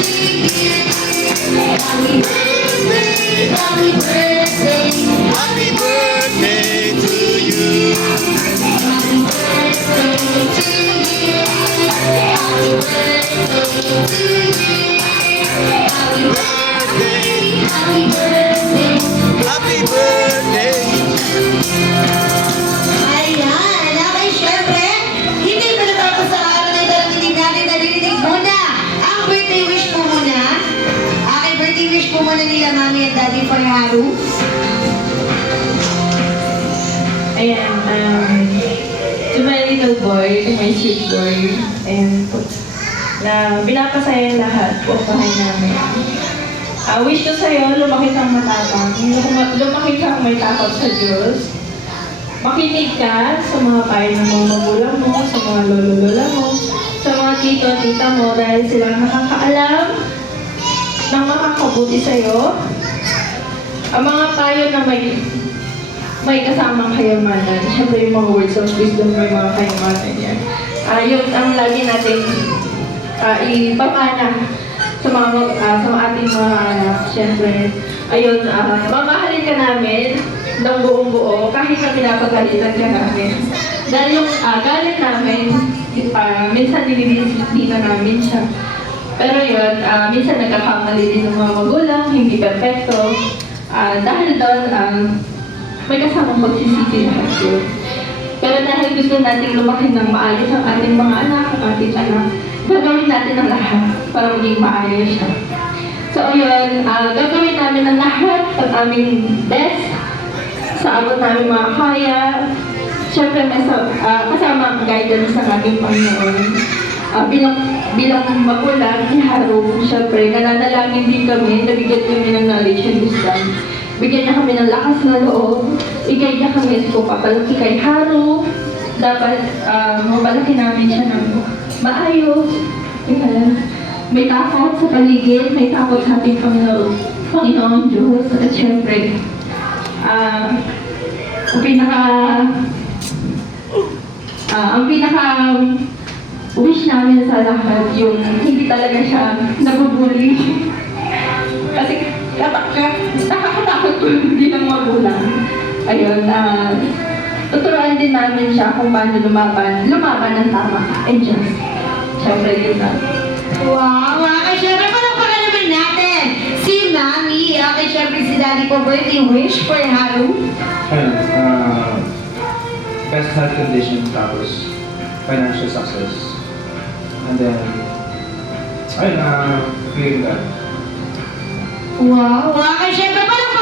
Happy birthday, happy birthday to you. Happy birthday to you. Happy birthday to you. Happy birthday, happy birthday, happy birthday. Ayan, okay, syempre, hindi pa natapos sa araw na ito ang hindi natin naririnig muna ang birthday wish mo muna. Okay, birthday wish mo muna nila Mami at Daddy for Haru. Ayan, to my little boy, to my sweet boy, and na pinapasaya lahat po bahay namin. Wish ko sa'yo, lumaki kang matapang, lumaki kang may takot sa Diyos. Makinig ka sa mga payo ng mga magulang mo, sa mga lolo-lola mo, sa mga tito-tita mo dahil sila nakakaalam ng makakabuti sa'yo. Ang mga payo na may kasamang kayamanan. Siyempre yung mga words of wisdom, may mga kayamanan yan. Yun ang lagi natin ipapana sa ating mga anak. Siyempre, ayun, mamahalin ka namin ng buong buo kahit na pinapagalitan ka namin. Dahil yung galit namin, minsan dinidisipina namin siya. Pero yun, minsan nagkakamali din ng mga magulang, hindi perfecto. Dahil doon, may kasamang magsisisi lahat yun. Pero dahil gusto natin lumaki ng maayos ang ating mga anak, ang ating anak, gagawin natin ang lahat para maging maayos siya. So yun, gagawin namin ang lahat ng aming best sa abot namin mga kaya. Siyempre, kasama ang guidance ng ating Panginoon. Bilang magulang, iharo, siyempre, nananalangin din kami, nabigyan kami ng knowledge and wisdom. Bigyan niya kami ng lakas na loob, igay niya kami kung papalaki kay Haru. Dapat mapalaki namin siya ng maayos. May takot sa paligid, may takot sa ating Panginoon Diyos. At syempre, ang pinaka wish namin sa lahat yung hindi talaga siya nabubuli. Kasi nakakatakot yung bilang magulang. Ayun, tuturuan din namin siya kung paano lumaban ng tama and just. Siyempre yun na. Wow! Okay, syempre, palakpakan naman natin si Mami. Okay, syempre si Daddy po, birthday wish for Haru. Best health condition, tapos financial success. And then, ayun, feeling that. Wow! Okay, syempre, palakpakan